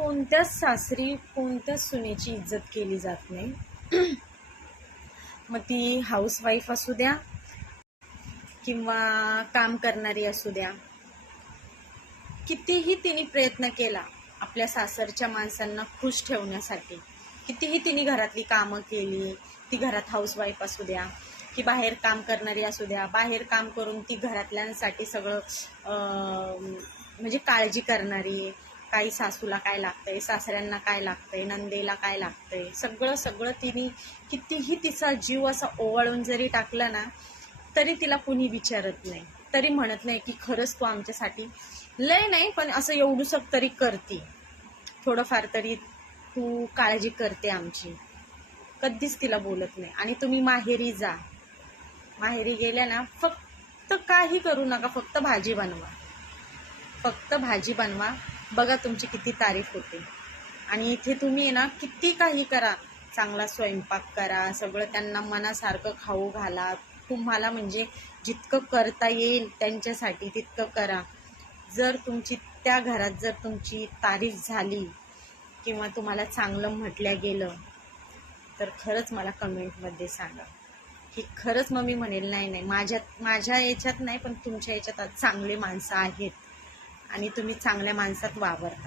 कोणत्याच सासरी कोणत्याच सुनेची इज्जत केली जात नाही. मग ती हाऊसवाईफ असू द्या किंवा काम करणारी असू द्या. कितीही तिने प्रयत्न केला आपल्या सासरच्या माणसांना खुश ठेवण्यासाठी, कितीही तिने घरातली कामं केली, ती घरात हाऊसवाईफ असू द्या की बाहेर काम करणारी असू द्या, बाहेर काम करून ती घरातल्यांसाठी सगळं म्हणजे काळजी करणारी, काही सासूला काय लागतंय, सासऱ्यांना काय लागतंय, नंदेला काय लागतंय, सगळं सगळं तिने कितीही तिचा जीव असा ओवाळून जरी टाकला ना तरी तिला कुणी विचारत नाही, तरी म्हणत नाही की खरंच तू आमच्यासाठी लय नाही पण असं एवढूसं तरी करते, थोडंफार तरी तू काळजी करते आमची. कधीच तिला बोलत नाही. आणि तुम्ही माहेरी जा, माहेरी गेल्या ना फक्त काही करू नका, फक्त भाजी बनवा, फक्त भाजी बनवा, बघा तुमची किती तारीफ होते. आणि इथे तुम्ही ना किती काही करा, चांगला स्वयंपाक करा, सगळं त्यांना मनासारखं खाऊ घाला, तुम्हाला म्हणजे जितकं करता येईल त्यांच्यासाठी तितकं करा. जर तुमची त्या घरात जर तुमची तारीफ झाली किंवा तुम्हाला चांगलं म्हटलं गेलं तर खरंच मला कमेंटमध्ये सांगा की खरंच मग मी म्हणेल नाही माझ्या याच्यात नाही पण तुमच्या याच्यात चांगले माणसं आहेत आणि तुम्ही चांगल्या माणसात वावरता.